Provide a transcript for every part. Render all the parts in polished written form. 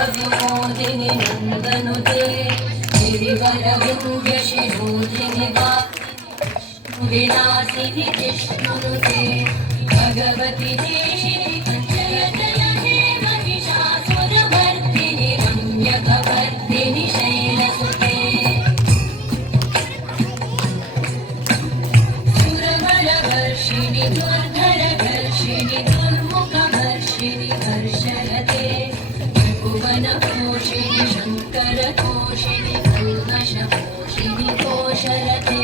विनोदिनि नन्दनुते गिरिवरविन्द्यशिरोधिनि विलासिनि जिष्णुनुते भगवति देशिनि जय जय हे महिषासुरमर्दिनि रम्यकवर्दिनि शैलसुते सुरबलवर्षिणि दुर्धरघर्षिणि दुर्मुखवर्षिणि हर्षरते त्रिभुवनपोषिणि शङ्करतोषिणि कल्मषपोषिणि कोशरते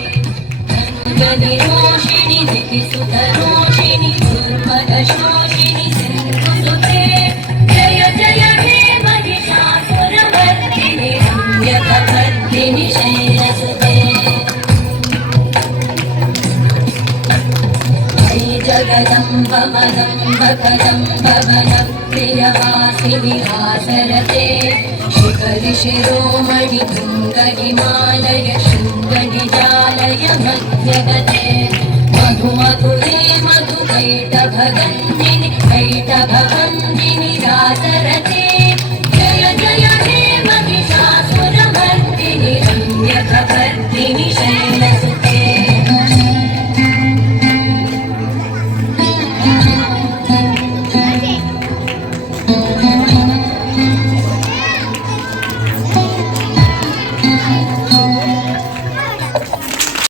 धनुजनिरोषिणि दितिसुतरोषिणि दुर्मदशोषिणि सिन्धुसुते जय जय हे महिषासुरमर्दिनि रम्यकवर्दिनि शैलसुते जगदम्ब मदम्ब कदम्ब वनप्रियवासिनि हासरते शिखरि शिरोमणि तुङ्गहिमालय शृङ्गनिजालय मध्यगते मधुमधुरे मधुकैटभगन्य